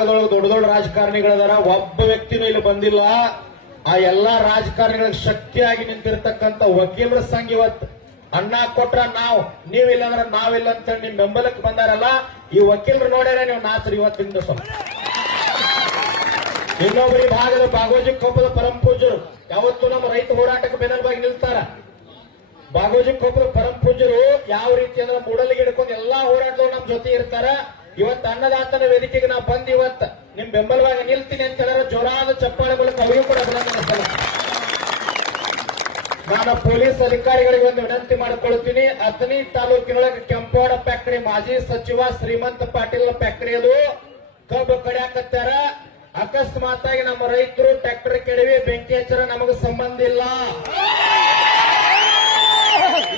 ಭಾಗದೊಳಗೆ ದೊಡ್ಡ ದೊಡ್ಡ ರಾಜಕಾರಣಿಗಳದಾರ, ಒಬ್ಬ ವ್ಯಕ್ತಿನೂ ಇಲ್ಲಿ ಬಂದಿಲ್ಲ. ಆ ಎಲ್ಲಾ ರಾಜಕಾರಣಿಗಳಿಗೆ ಶಕ್ತಿಯಾಗಿ ನಿಂತಿರ್ತಕ್ಕಂಥ ವಕೀಲರ ಸಂಘ ಇವತ್ತು ಅಣ್ಣ ಕೊಟ್ರ ನಾವು ನೀವಿಲ್ಲ ಅಂದ್ರೆ ನಾವಿಲ್ಲ ಅಂತ ನಿಮ್ ಬೆಂಬಲಕ್ಕೆ ಬಂದಾರಲ್ಲ, ಈ ವಕೀಲರು ನೋಡ್ಯಾರ, ನೀವು ನಾಚ್ರಿ ಇವತ್ತಿಂದ ಸ್ವಲ್ಪ ಇನ್ನೊಬ್ಬರಿ ಭಾಗದ ಬಾಗೋಜಿ ಕೊಪ್ಪದ ಪರಂ ಪೂಜರು ಯಾವತ್ತು ನಮ್ಮ ರೈತ ಹೋರಾಟಕ್ಕೆ ಬೆನ್ನೆಲುಬಾಗಿ ನಿಲ್ತಾರ. ಬಾಗೋಜಿ ಕೊಪ್ಪದ ಪರಂ ಪೂಜ್ಯರು ಯಾವ ರೀತಿ ಅಂದ್ರೆ ಮೂಡಲಿಗೆ ಹಿಡ್ಕೊಂಡು ಎಲ್ಲಾ ಹೋರಾಟದವ್ರು ನಮ್ ಜೊತೆ ಇರ್ತಾರ. ಇವತ್ತು ಅನ್ನದಾತನ ವೇದಿಕೆಗೆ ನಾವು ಬಂದ್ ಇವತ್ತು ನಿಮ್ ಬೆಂಬಲವಾಗಿ ನಿಲ್ತೀನಿ ಅಂತ ಹೇಳಿದ್ರೆ ಜೋರಾದ ಚಪ್ಪಾಳೆ ಮೂಲಕ ಕೂಡ ಅಭಿನಂದನೆ. ನಾನು ಪೊಲೀಸ್ ಅಧಿಕಾರಿಗಳಿಗೆ ಒಂದು ವಿನಂತಿ ಮಾಡಿಕೊಳ್ತೀನಿ. ಅಥಣಿ ತಾಲೂಕಿನೊಳಗೆ ಕೆಂಪೋಡ ಫ್ಯಾಕ್ಟರಿ ಮಾಜಿ ಸಚಿವ ಶ್ರೀಮಂತ ಪಾಟೀಲ್ ಫ್ಯಾಕ್ಟರಿ ಅದು. ಕಬ್ಬು ಕಡಿಯಾಕತ್ತಾರ. ಅಕಸ್ಮಾತಾಗಿ ನಮ್ಮ ರೈತರು ಟ್ರ್ಯಾಕ್ಟರ್ ಕೆಡವಿ, ಬೆಂಕಿ ಹಚ್ಚರ ನಮಗೆ ಸಂಬಂಧ ಇಲ್ಲ.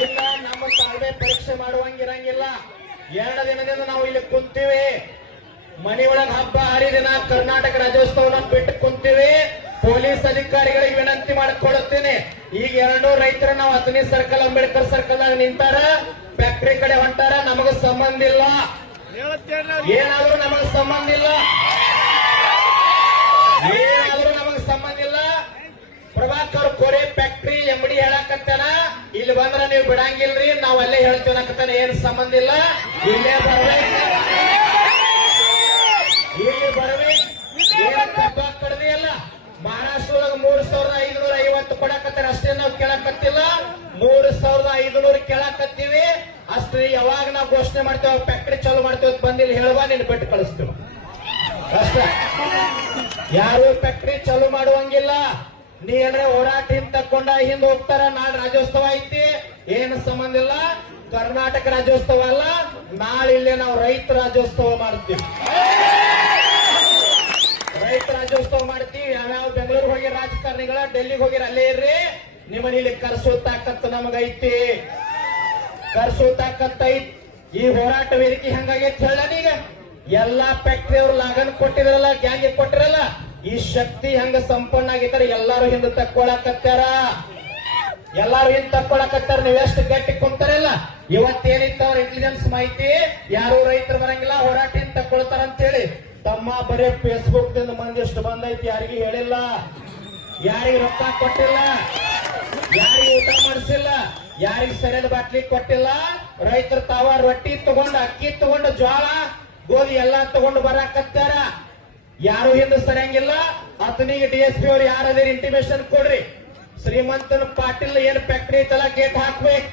ಇಲ್ಲ, ನಮ್ಮ ತಾಳ್ಮೆ ಪರೀಕ್ಷೆ ಮಾಡುವಂಗಿರಂಗಿಲ್ಲ ಎರಡು ದಿನದಿಂದ ನಾವು ಇಲ್ಲಿ ಕುಂತೀವಿ. ಮನೆಯೊಳಗೆ ಹಬ್ಬ ಹರಿದಿನ ಕರ್ನಾಟಕ ರಾಜ್ಯೋತ್ಸವನ ಬಿಟ್ಟು ಕುಂತೀವಿ. ಪೊಲೀಸ್ ಅಧಿಕಾರಿಗಳಿಗೆ ವಿನಂತಿ ಮಾಡಿಕೊಳ್ಳುತ್ತೇನೆ ಈಗ ಎರಡು ರೈತರು ನಾವು ಹತ್ತನೇ ಸರ್ಕಲ್ ಅಂಬೇಡ್ಕರ್ ಸರ್ಕಲ್ ನಿಂತಾರ. ಫ್ಯಾಕ್ಟ್ರಿ ಕಡೆ ಹೊಂಟಾರ, ನಮಗ ಸಂಬಂಧ ಇಲ್ಲ. ಏನಾದ್ರೂ ನಮಗ ಸಂಬಂಧ ಇಲ್ಲ. ಏನಾದ್ರೂ ನಮಗ ಸಂಬಂಧ ಇಲ್ಲ. ಪ್ರಭಾಕರ್ ಇಲ್ಲಿ ಬಂದ್ರೆ ನೀವು ಬಿಡಂಗಿಲ್ರಿ, ನಾವ್ ಅಲ್ಲೇ ಹೇಳ್ತೇವೆ ಅನ್ನಕತ್ತಾನ, ಏನ್ ಸಂಬಂಧ ಇಲ್ಲ. ಇಲ್ಲೇ ಬರ್ಬೇಕು ಇಲ್ಲಿ ಬರ್ಬೇಕು ಕಬ್ಬ ಕಡ್ದಿ ಅಲ್ಲ. ಮಹಾರಾಷ್ಟ್ರದಾಗ ಮೂರ್ ಸಾವಿರದ ಐದುನೂರ ಐವತ್ತು ಕೊಡಕತ್ತಾರ. ಅಷ್ಟೇ ನಾವು ಕೇಳಕತ್ತಿಲ್ಲ. ಮೂರ್ ಸಾವಿರದ ಐದುನೂರು ಕೇಳಕತ್ತೀವಿ. ಅಷ್ಟೇ ಯಾವಾಗ ನಾವು ಘೋಷಣೆ ಮಾಡ್ತೇವೆ ಫ್ಯಾಕ್ಟ್ರಿ ಚಾಲು ಮಾಡ್ತೇವೆ ಬಂದಿಲ್ಲ ಹೇಳುವ, ನಿನ್ ಬಿಟ್ಟು ಕಳಿಸ್ತೇವೆ. ಅಷ್ಟ. ಯಾರು ಫ್ಯಾಕ್ಟ್ರಿ ಚಾಲು ಮಾಡುವಂಗಿಲ್ಲ. ನೀ ಅಂದ್ರೆ ಹೋರಾಟ ಹಿಂದ್ ತಕ್ಕೊಂಡ ಹಿಂದ್ ಹೋಗ್ತಾರ ನಾಳೆ ರಾಜ್ಯೋತ್ಸವ ಐತಿ. ಏನು ಸಂಬಂಧ ಇಲ್ಲ? ಕರ್ನಾಟಕ ರಾಜ್ಯೋತ್ಸವ ಅಲ್ಲ, ನಾಳೆ ಇಲ್ಲೇ ನಾವು ರೈತ ರಾಜ್ಯೋತ್ಸವ ಮಾಡ್ತೀವಿ. ರೈತ ರಾಜ್ಯೋತ್ಸವ ಮಾಡ್ತೀವಿ. ಯಾವ್ಯಾವ ಬೆಂಗಳೂರು ಹೋಗಿ ರಾಜಕಾರಣಿಗಳ, ಡೆಲ್ಲಿಗೆ ಹೋಗಿರ ಅಲ್ಲೇ ಇರ್ರಿ. ನಿಮ್ಮನ್ನ ಇಲ್ಲಿ ಕರ್ಸೋ ತಾಕತ್ತು ನಮಗೈತಿ ಕರ್ಸೋ ಐತಿ. ಈ ಹೋರಾಟ ವೇದಿಕೆ ಹೆಂಗಾಗೈತಿ ಹೇಳ ಈಗ ಎಲ್ಲಾ ಫ್ಯಾಕ್ಟ್ರಿ ಅವ್ರು ಲಾಗನ್ ಕೊಟ್ಟಿದ್ರಲ್ಲ ಗ್ಯಾಂಗ್ ಕೊಟ್ಟಿರಲ್ಲ. ಈ ಶಕ್ತಿ ಹೆಂಗ ಸಂಪನ್ನ ಆಗಿದ್ದಾರೆ ಎಲ್ಲಾರು ಹಿಂದೆ ತಕ್ಕೊಳಕತ್ತಾರ? ಎಲ್ಲಾರು ಹಿಂದ್ ತಕ್ಕೊಳಕತ್ತಾರ? ನೀವ್ ಎಷ್ಟು ಗಟ್ಟಿ ಕುಂತಾರಲ್ಲ? ಇವತ್ತೇನಿತ್ತು ಅವ್ರ ಇಂಟೆಲಿಜೆನ್ಸ್ ಮಾಹಿತಿ? ಯಾರು ರೈತರು ಬರಂಗಿಲ್ಲ, ಹೋರಾಟ ಹಿಂದ್ ತಕ್ಕೊಳ್ತಾರ ಅಂತ ಹೇಳಿ ತಮ್ಮ ಬರೀ ಫೇಸ್ಬುಕ್ ದಿಂದ ಮಂದಿಷ್ಟು ಬಂದೈತಿ, ಯಾರಿಗೂ ಹೇಳಿಲ್ಲ. ಯಾರಿಗೆ ರೊಕ್ಕ ಕೊಟ್ಟಿಲ್ಲ. ಯಾರಿಗೆ ಊಟ ಮಾಡಿಸಿಲ್ಲ. ಯಾರಿಗೆ ಸರಿಯಾದ ಬಾಟ್ಲಿ ಕೊಟ್ಟಿಲ್ಲ. ರೈತರು ತಾವ ರೊಟ್ಟಿ ತಗೊಂಡು, ಅಕ್ಕಿ ತಗೊಂಡು ಜೋಳ ಗೋಧಿ ಎಲ್ಲಾ ತಗೊಂಡು ಬರಾಕತ್ತಾರ. ಯಾರು ಹಿಂದೆ ಸರಿಯಂಗಿಲ್ಲ? ಅತನಿಗೆ ಡಿ ಎಸ್ ಪಿ ಅವ್ರು ಯಾರದೇ ಇಂಟಿಮೇಶನ್ ಕೊಡ್ರಿ. ಶ್ರೀಮಂತನ ಪಾಟೀಲ್ ಏನ್ ಫ್ಯಾಕ್ಟ್ರಿ ತಲ ಗೇಟ್ ಹಾಕ್ಬೇಕು?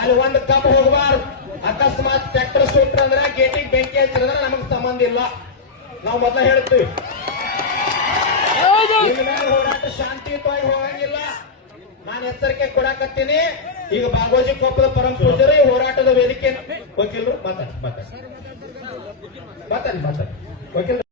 ಅಲ್ಲಿ ಒಂದು ಕಪ್ ಹೋಗಬಾರ್ದು. ಅಕಸ್ಮಾತ್ ಟ್ರ್ಯಾಕ್ಟರ್ ಸುಟ್ರ ಅಂದ್ರೆ ಗೇಟಿಗೆ ಬೆಂಕಿ ಹಚ್ಚಿದ್ರೆ ನಮಗ್ ಸಂಬಂಧ ಇಲ್ಲ. ನಾವು ಮೊದಲ ಹೇಳ್ತೀವಿ. ಹೋರಾಟ ಶಾಂತಿಯುತವಾಗಿ ಹೋಗಂಗಿಲ್ಲ. ನಾನು ಎಚ್ಚರಿಕೆ ಕೊಡಕತ್ತೀನಿ. ಈಗ ಬಾಗೋಜಿ ಕೊಪ್ಪದ ಪರಂ ಪೂಜರು ಈ ಹೋರಾಟದ ವೇದಿಕೆ. ವಕೀಲರು ಮಾತಾಡಿ ಮಾತಾಡಿ. ಮಾತಾಡಿ ಮಾತಾಡಿ. ವಕೀಲರು.